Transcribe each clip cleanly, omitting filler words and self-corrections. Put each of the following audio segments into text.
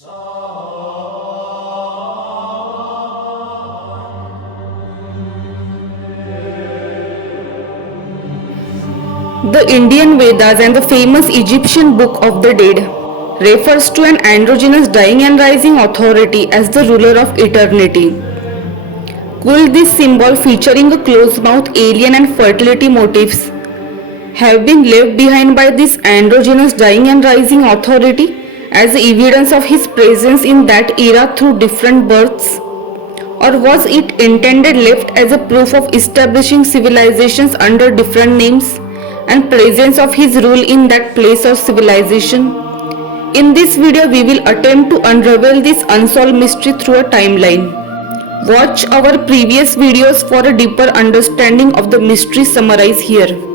The Indian Vedas and the famous Egyptian Book of the Dead refers to an androgynous dying and rising authority as the ruler of eternity. Could this symbol featuring a closed mouth, alien and fertility motifs have been left behind by this androgynous dying and rising authority as evidence of his presence in that era through different births? Or was it intended left as a proof of establishing civilizations under different names and presence of his rule in that place or civilization? In this video, we will attempt to unravel this unsolved mystery through a timeline. Watch our previous videos for a deeper understanding of the mystery summarized here.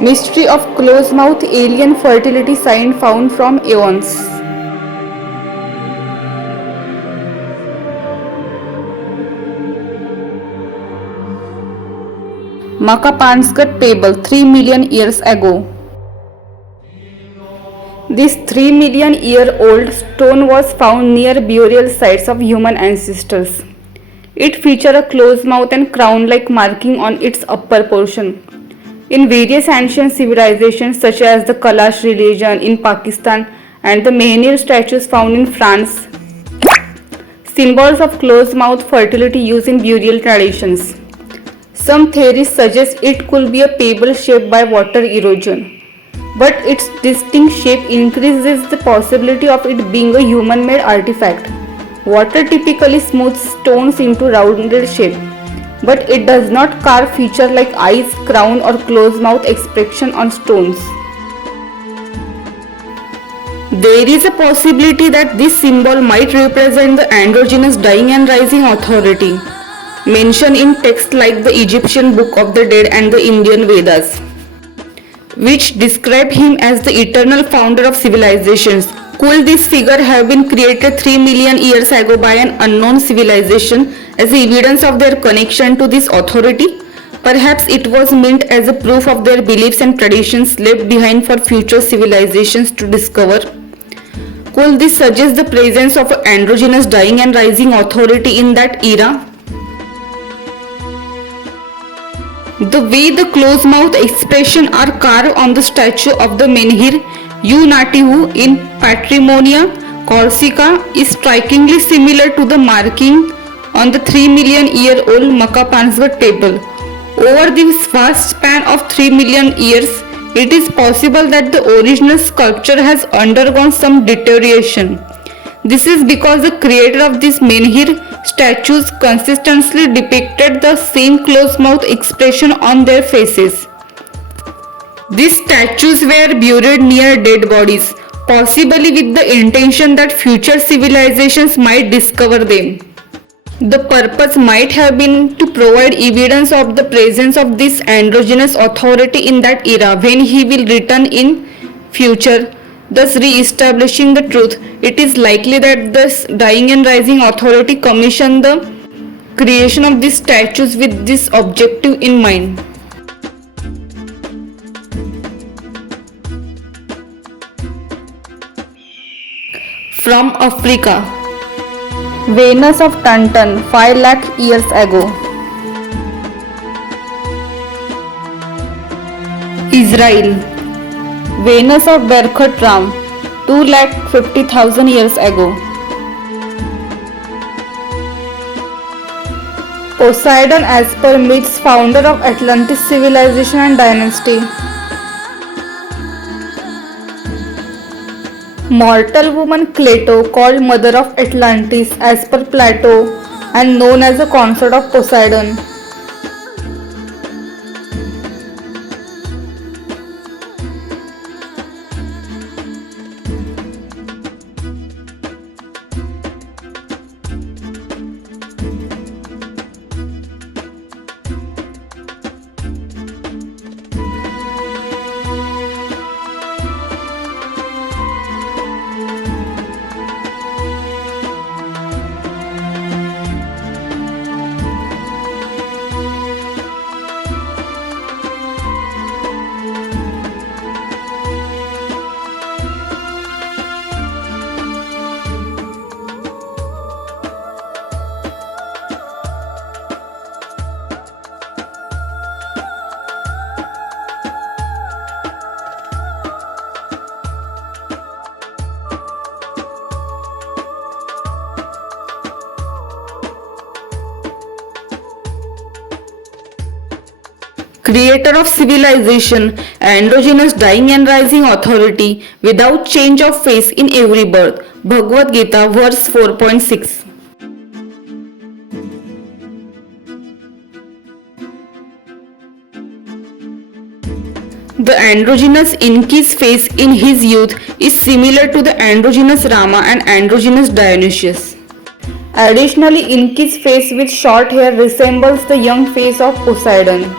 Mystery of closed mouth alien fertility sign found from eons. Makapanskat pebble 3 million years ago. This 3 million year old stone was found near burial sites of human ancestors. It featured a closed mouth and crown-like marking on its upper portion. In various ancient civilizations such as the Kalash religion in Pakistan and the menhir statues found in France, symbols of closed mouth fertility used in burial traditions. Some theories suggest it could be a pebble shaped by water erosion, but its distinct shape increases the possibility of it being a human-made artifact. Water typically smooths stones into rounded shape, but it does not carve features like eyes, crown or closed mouth expression on stones. There is a possibility that this symbol might represent the androgynous dying and rising authority mentioned in texts like the Egyptian Book of the Dead and the Indian Vedas, which describe him as the eternal founder of civilizations. Could this figure have been created 3 million years ago by an unknown civilization as evidence of their connection to this authority? Perhaps it was meant as a proof of their beliefs and traditions left behind for future civilizations to discover. Could this suggest the presence of an androgynous dying and rising authority in that era? The way the closed mouth expression are carved on the statue of the menhir Nativu in Patrimonia, Corsica is strikingly similar to the marking on the 3 million year old Makapansgat table. Over this vast span of 3 million years, it is possible that the original sculpture has undergone some deterioration. This is because the creator of these menhir statues consistently depicted the same closed mouth expression on their faces. These statues were buried near dead bodies, possibly with the intention that future civilizations might discover them. The purpose might have been to provide evidence of the presence of this androgynous authority in that era when he will return in future, thus re-establishing the truth. It is likely that this dying and rising authority commissioned the creation of these statues with this objective in mind. From Africa, Venus of Tantan 5 lakh years ago. Israel, Venus of Berkhatram 2,50,000 years ago. Poseidon as per myths, founder of Atlantis civilization and dynasty. Mortal woman Cleito, called mother of Atlantis as per Plato and known as a consort of Poseidon. creator of civilization, androgynous dying and rising authority, without change of face in every birth. Bhagavad Gita, verse 4.6. The androgynous Enki's face in his youth is similar to the androgynous Rama and androgynous Dionysius. Additionally, Enki's face with short hair resembles the young face of Poseidon.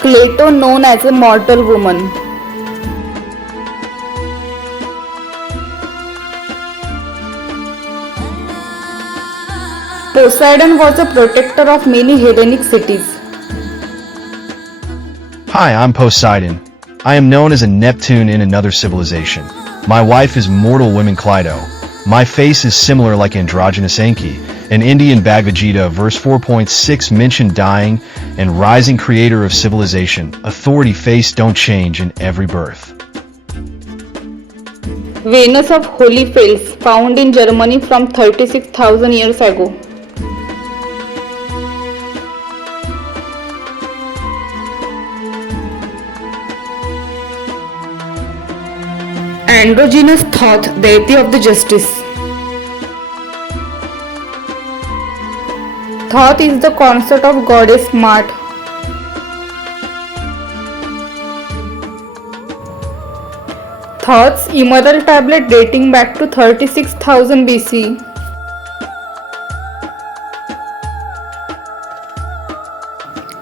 Plato known as a mortal woman. Poseidon was a protector of many Hellenic cities. Hi, I'm Poseidon. I am known as a Neptune in another civilization. My wife is mortal woman Clyto. My face is similar like androgynous Enki. An Indian Bhagavad Gita verse 4.6 mentioned dying and rising creator of civilization. Authority face don't change in every birth. Venus of Holy Fels, found in Germany from 36,000 years ago. Androgynous Thoth, deity of the justice. Thoth is the consort of goddess Maat. Thoth's emerald tablet dating back to 36,000 BC.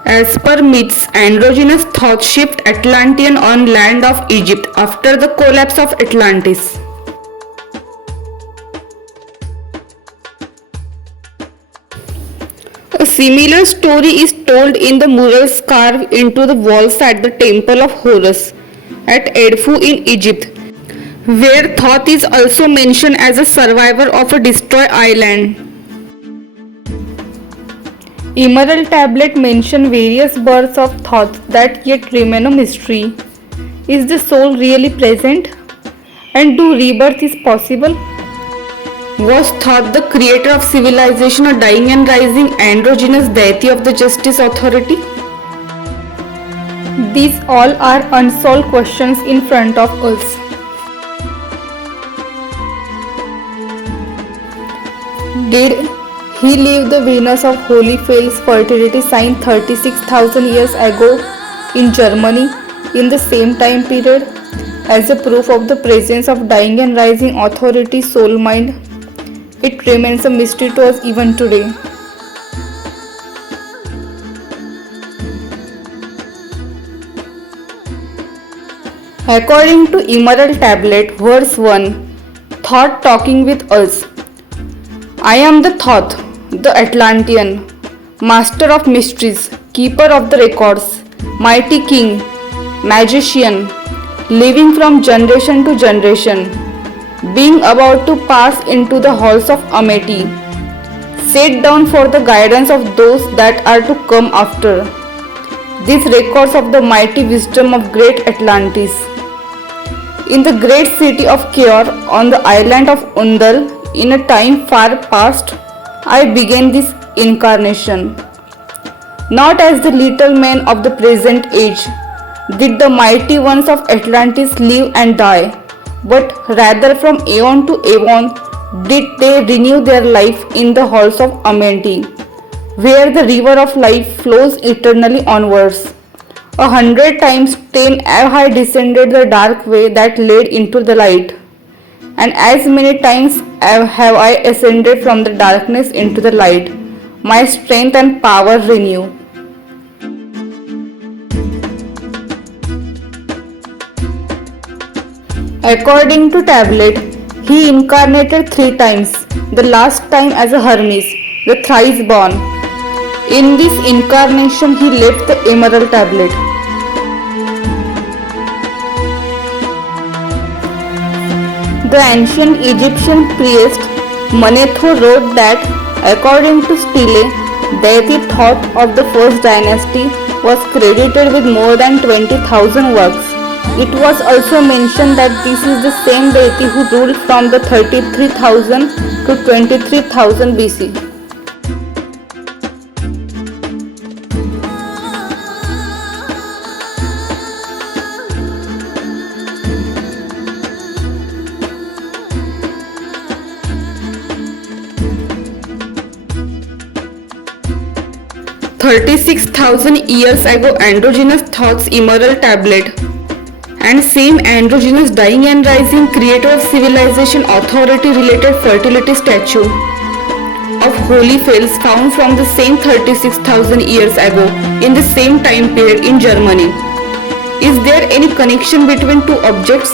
As per myths, androgynous Thoth shipped Atlantean on land of Egypt after the collapse of Atlantis. A similar story is told in the murals carved into the walls at the Temple of Horus at Edfu in Egypt, where Thoth is also mentioned as a survivor of a destroyed island. Emerald tablet mention various births of Thoth that yet remain a mystery. Is the soul really present? And do rebirth is possible? Was Thoth the creator of civilization, a dying and rising androgynous deity of the justice authority? These all are unsolved questions in front of us. Did he leave the Venus of Holy Fels fertility sign 36,000 years ago in Germany in the same time period as a proof of the presence of dying and rising authority soul mind? It remains a mystery to us even today. According to Emerald Tablet, verse 1, Thoth talking with us. I am the Thoth, the Atlantean, master of mysteries, keeper of the records, mighty king, magician, living from generation to generation, being about to pass into the halls of Amity, set down for the guidance of those that are to come after. These records of the mighty wisdom of great Atlantis. In the great city of Keor on the island of Undal, in a time far past, I began this incarnation. Not as the little men of the present age did the mighty ones of Atlantis live and die, but rather from aeon to aeon did they renew their life in the halls of Amity, where the river of life flows eternally onwards. 100 times 10 have I descended the dark way that led into the light, and as many times have I ascended from the darkness into the light. My strength and power renew. According to tablet, he incarnated 3 times, the last time as a Hermes, the thrice born. In this incarnation he left the emerald tablet. The ancient Egyptian priest Manetho wrote that according to Stele, deity Thoth of the first dynasty was credited with more than 20,000 works, It was also mentioned that this is the same deity who ruled from the 33,000 to 23,000 BC. Years ago, androgynous thoughts emerald tablet and same androgynous dying and rising creator of civilization authority related fertility statue of holy fells found from the same 36,000 years ago in the same time period in Germany. Is there any connection between two objects?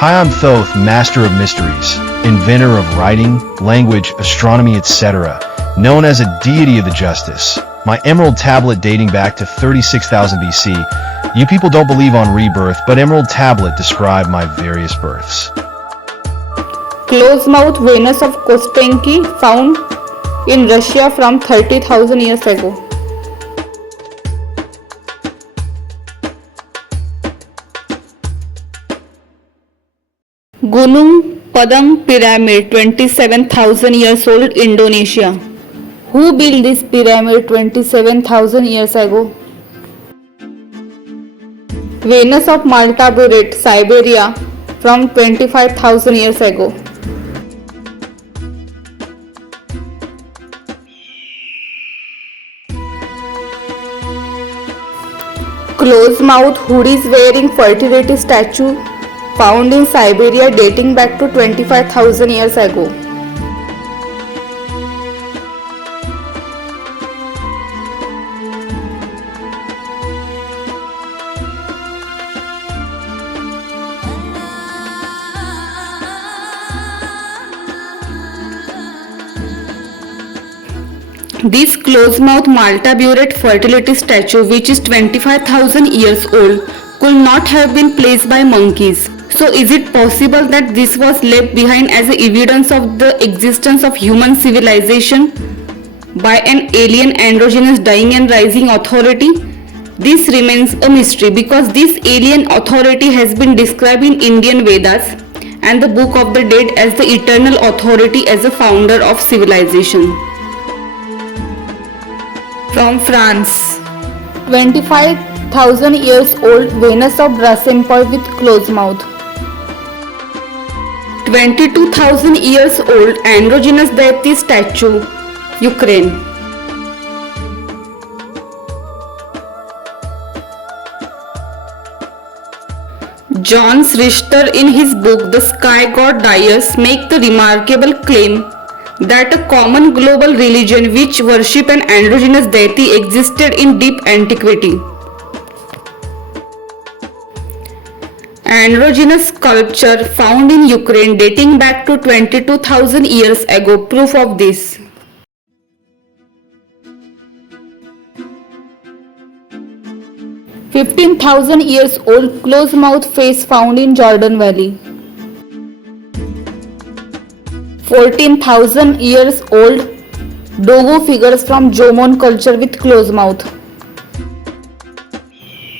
Hiram Thoth, master of mysteries, inventor of writing, language, astronomy, etc., known as a deity of the justice. My emerald tablet dating back to 36,000 BC. You people don't believe on rebirth, but emerald tablet describe my various births. Closed mouth Venus of Enki found in Russia from 30,000 years ago. Gunung Padang Pyramid, 27,000 years old, Indonesia. Who built this pyramid 27,000 years ago? Venus of Malta Buried, Siberia, from 25,000 years ago. Closed mouth hoodies wearing fertility statue found in Siberia dating back to 25,000 years ago. This close-mouth Malta Buried fertility statue, which is 25,000 years old, could not have been placed by monkeys. So is it possible that this was left behind as evidence of the existence of human civilization by an alien androgynous dying and rising authority? This remains a mystery because this alien authority has been described in Indian Vedas and the Book of the Dead as the eternal authority as a founder of civilization. From France, 25,000 years old Venus of Brasempol with closed mouth. 22,000 years old androgynous deity statue, Ukraine. John Richter in his book The Sky God Dies make the remarkable claim that a common global religion which worship an androgynous deity existed in deep antiquity. Androgynous sculpture found in Ukraine dating back to 22,000 years ago proof of this. $15,000 years old closed mouth face found in Jordan Valley. 14,000 years old Dogu figures from Jomon culture with closed mouth.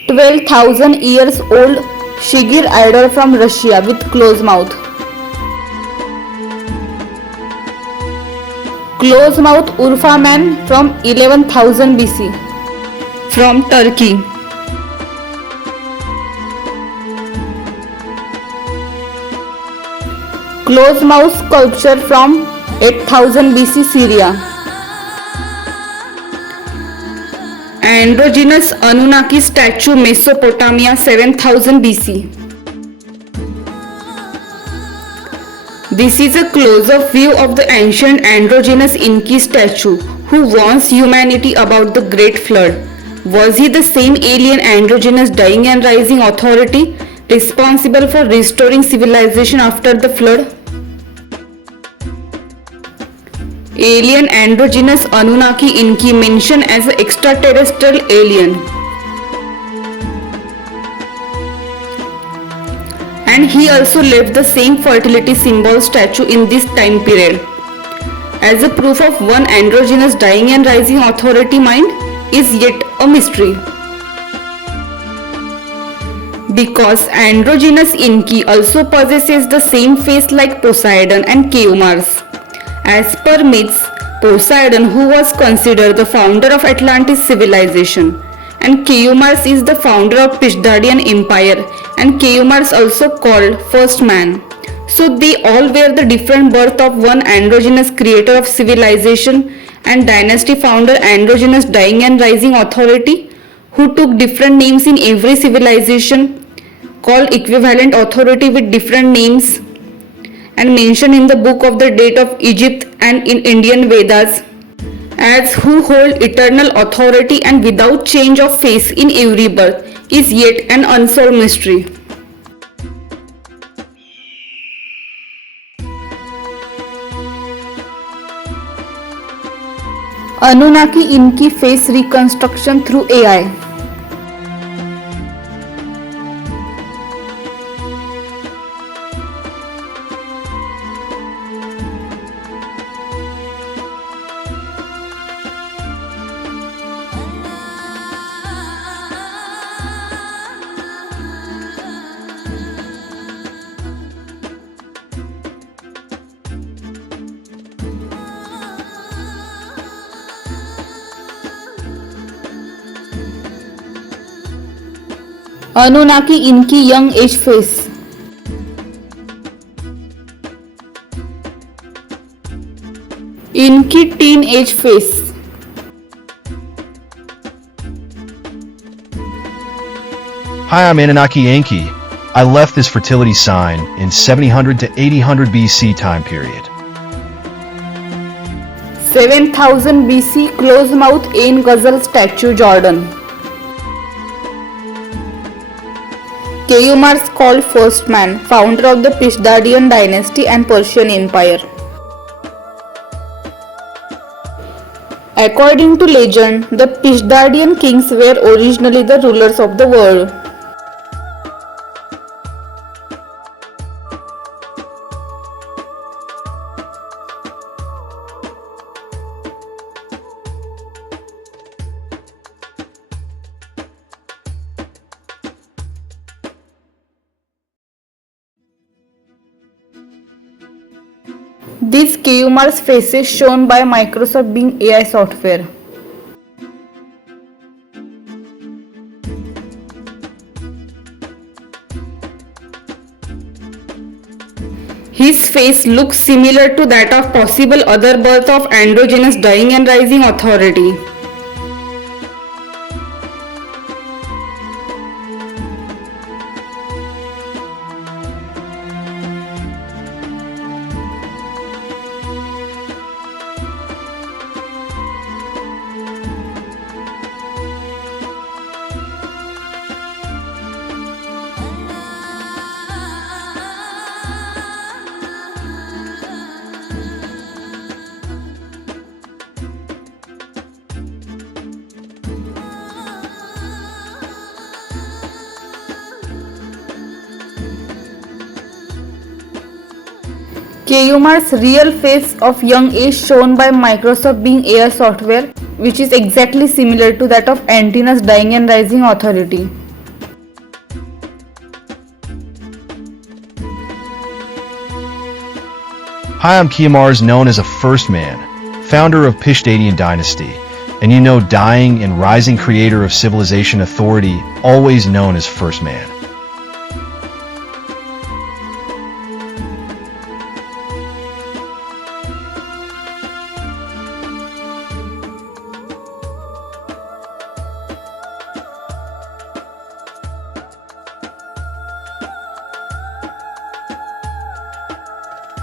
12,000 years old Shigir idol from Russia with closed mouth. Closed mouth Urfa man from 11,000 BC from Turkey. Closed mouth sculpture from 8000 BC Syria. Androgynous Anunnaki statue Mesopotamia 7000 BC. This is a close-up view of the ancient androgynous Enki statue who warns humanity about the Great Flood. Was he the same alien androgynous dying and rising authority responsible for restoring civilization after the flood? Alien androgynous Anunnaki Enki mentioned as an extraterrestrial alien. And he also left the same fertility symbol statue in this time period. As a proof of one androgynous dying and rising authority mind, is yet a mystery. Because androgynous Enki also possesses the same face like Poseidon and Mars. As per myths, Poseidon, who was considered the founder of Atlantis civilization, and Mars is the founder of Pishdadian Empire, and Mars also called first man. So they all were the different birth of one androgynous creator of civilization and dynasty founder androgynous dying and rising authority who took different names in every civilization, called equivalent authority with different names and mentioned in the book of the date of Egypt and in Indian Vedas as who hold eternal authority and without change of face in every birth is yet an unsolved mystery. Anunnaki Enki face reconstruction through AI. Anunnaki Enki young age face. Enki teen age face. Hi, I'm Anunnaki Enki. I left this fertility sign in 700 to 800 BC time period. 7000 BC close mouth Ain Ghazal statue Jordan. Mars called first man, founder of the Pishdadian dynasty and Persian Empire. According to legend, the Pishdadian kings were originally the rulers of the world. These Mars faces shown by Microsoft Bing AI software. His face looks similar to that of possible other birth of androgynous dying and rising authority. Mars real face of young age shown by Microsoft Bing AI software, which is exactly similar to that of Antenna's dying and rising authority. Hi, I'm Mars, known as a first man, founder of Pishdadian dynasty, and you know dying and rising creator of civilization authority, always known as first man.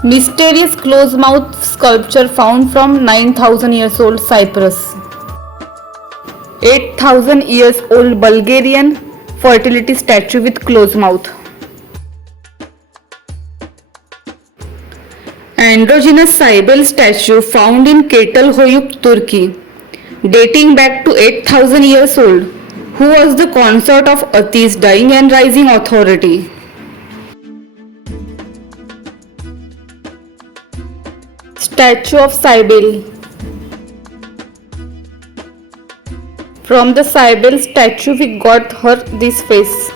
Mysterious close-mouth sculpture found from 9000 years old Cyprus. 8000 years old Bulgarian fertility statue with closed mouth. Androgynous Cybele statue found in Ketelhoyuk, Turkey, dating back to 8000 years old, who was the consort of Athi's dying and rising authority. Statue of Cybele From the Cybele statue we got her this face.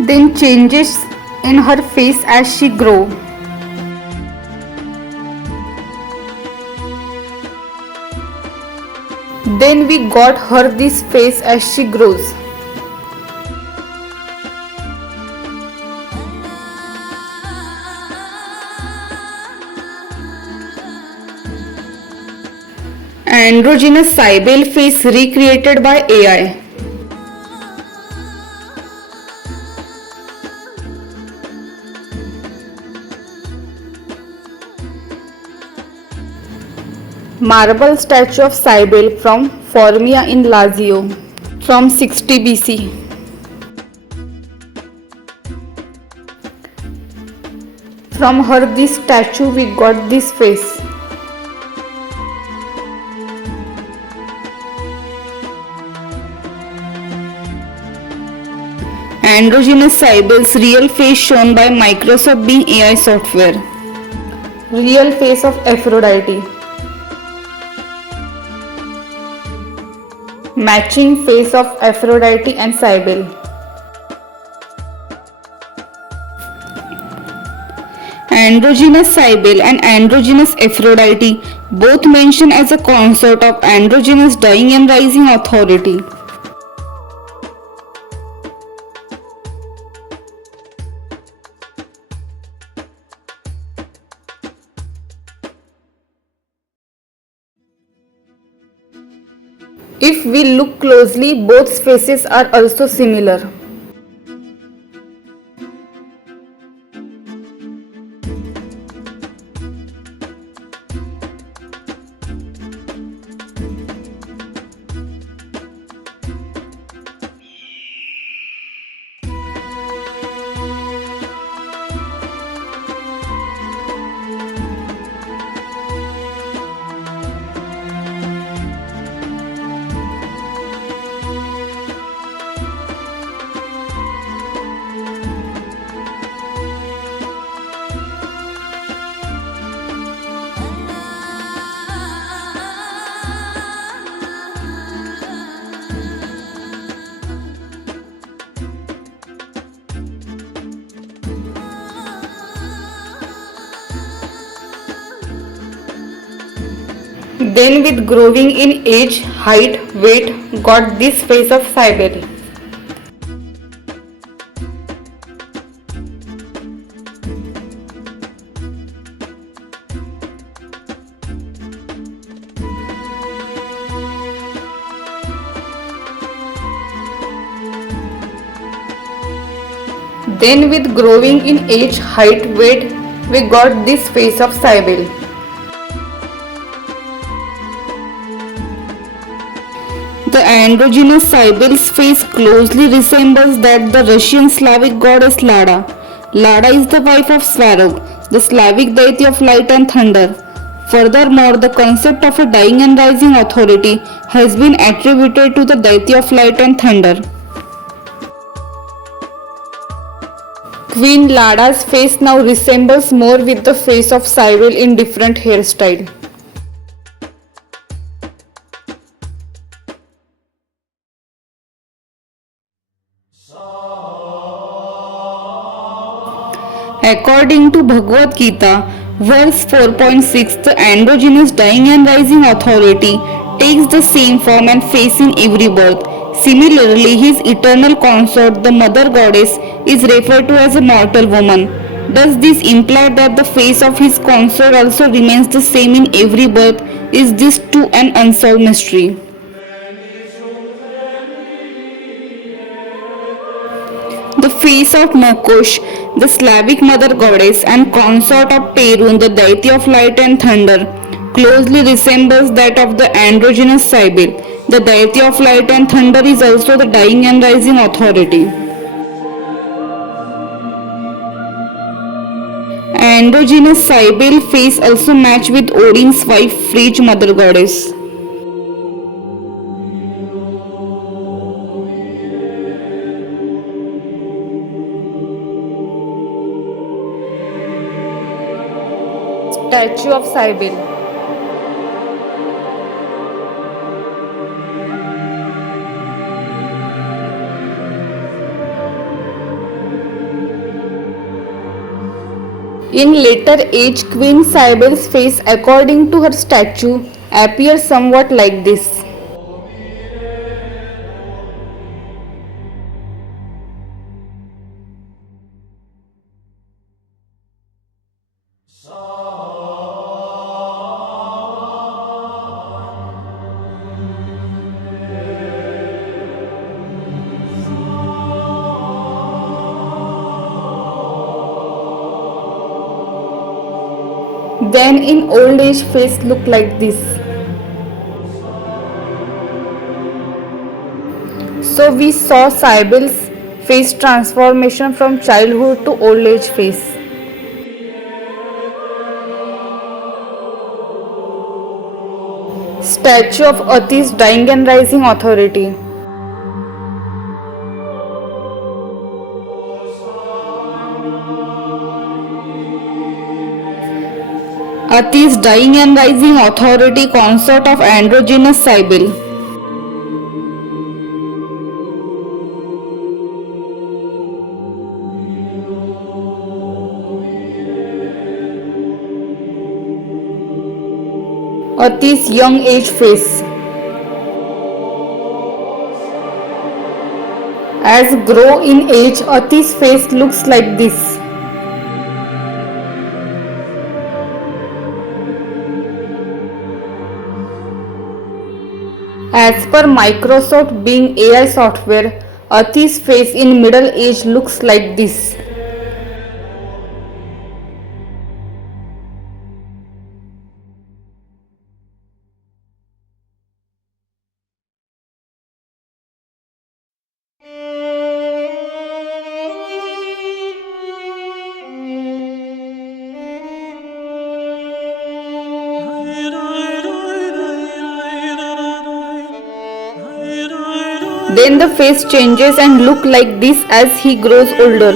Then changes in her face as she grow. Then we got her this face as she grows. Androgynous Cybele face recreated by AI. Marble statue of Cybele from Formia in Lazio from 60 BC. From her this statue we got this face. Androgynous Cybele's real face shown by Microsoft Bing AI software. Real face of Aphrodite. Matching face of Aphrodite and Cybele. Androgynous Cybele and androgynous Aphrodite both mentioned as a consort of androgynous dying and rising authority. If we look closely, both faces are also similar. Then with growing in age, height, weight, got this face of Cybele. Then with growing in age, height, weight, we got this face of Cybele. The androgynous Cybele's face closely resembles that the Russian Slavic goddess Lada. Lada is the wife of Svarog, the Slavic deity of light and thunder. Furthermore, the concept of a dying and rising authority has been attributed to the deity of light and thunder. Queen Lada's face now resembles more with the face of Cybele in different hairstyle. According to Bhagavad Gita, verse 4.6, the androgynous dying and rising authority takes the same form and face in every birth. Similarly, his eternal consort, the mother goddess, is referred to as a mortal woman. Does this imply that the face of his consort also remains the same in every birth? Is this too an unsolved mystery? The face of Mokosh, the Slavic mother goddess and consort of Perun, the deity of light and thunder, closely resembles that of the androgynous Cybele. The deity of light and thunder is also the dying and rising authority. Androgynous Cybele face also match with Odin's wife Frigg, mother goddess. Statue of Cybele. In later age, Queen Cybele's face, according to her statue, appears somewhat like this. Then in old age face look like this. So we saw Cybele's face transformation from childhood to old age face. Statue of Athi's dying and rising authority. Athi's dying and rising authority, consort of androgynous Cybele. Athi's young age face. As grow in age, Athi's face looks like this. As per Microsoft Bing AI software, Athi's face in middle age looks like this. Then the face changes and look like this as he grows older.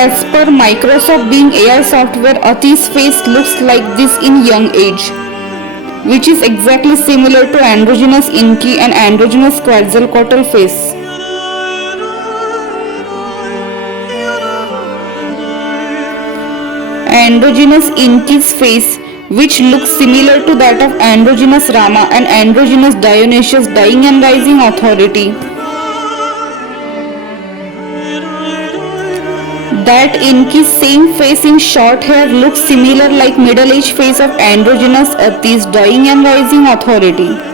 As per Microsoft Bing AI software, Athi's face looks like this in young age, which is exactly similar to androgynous Enki and androgynous Quetzalcoatl face. Androgynous Enki's face, which looks similar to that of androgynous Rama and androgynous Dionysius dying and rising authority. That Enki's same face in short hair looks similar like middle-aged face of androgynous Athi's dying and rising authority.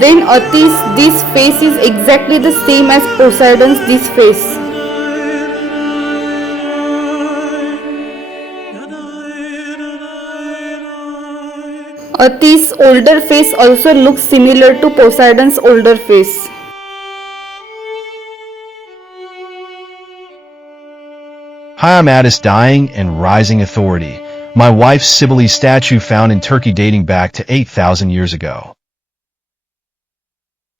Then Athi's this face is exactly the same as Poseidon's this face. Athi's older face also looks similar to Poseidon's older face. Hi, I'm Attis dying and rising authority. My wife's Cybele statue found in Turkey dating back to 8,000 years ago.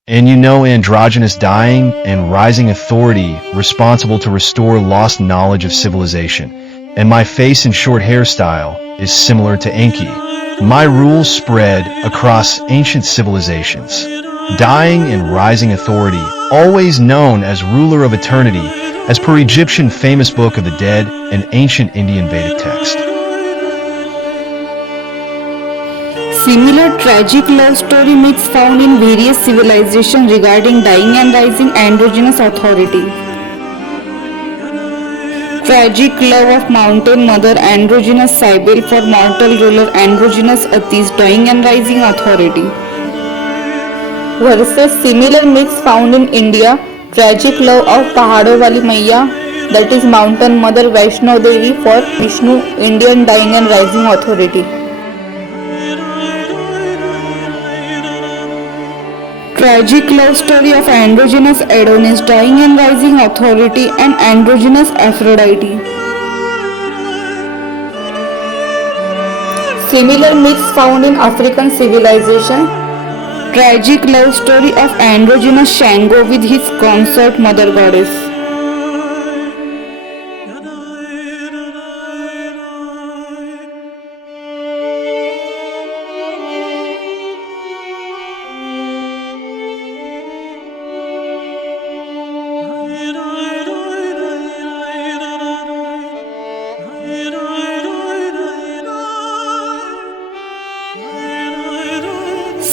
And you know, androgynous dying and rising authority responsible to restore lost knowledge of civilization. And my face and short hairstyle is similar to Enki. My rules spread across ancient civilizations. Dying and rising authority, always known as ruler of eternity, as per Egyptian famous Book of the Dead and ancient Indian Vedic text. Similar tragic love story myths found in various civilizations regarding dying and rising androgynous authority. Tragic love of mountain mother androgynous Cybele for mortal ruler androgynous Athi's dying and rising authority. Versus similar myths found in India, tragic love of Pahado Wali Maiya, that is mountain mother Vaishno Devi for Vishnu, Indian dying and rising authority. Tragic love story of androgynous Adonis dying and rising authority and androgynous Aphrodite. Similar myths found in African civilization. Tragic love story of androgynous Shango with his consort mother goddess.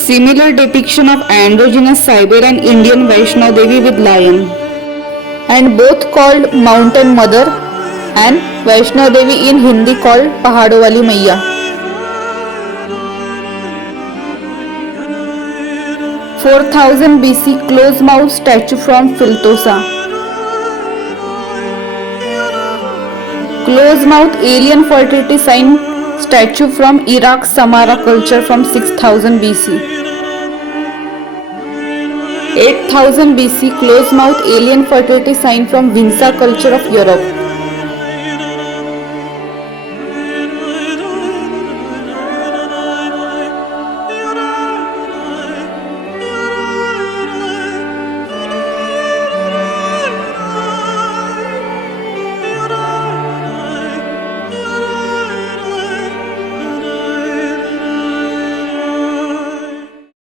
Similar depiction of androgynous Siberian Indian Vaishno Devi with lion. And both called Mountain Mother and Vaishno Devi in Hindi called Pahado Wali Maiya. 4000 BC closed mouth statue from Filtosa. Closed mouth alien fertility sign statue from Iraq Samara culture from 6000 BC. 8000 BC closed mouth alien fertility sign from Vinsa culture of Europe.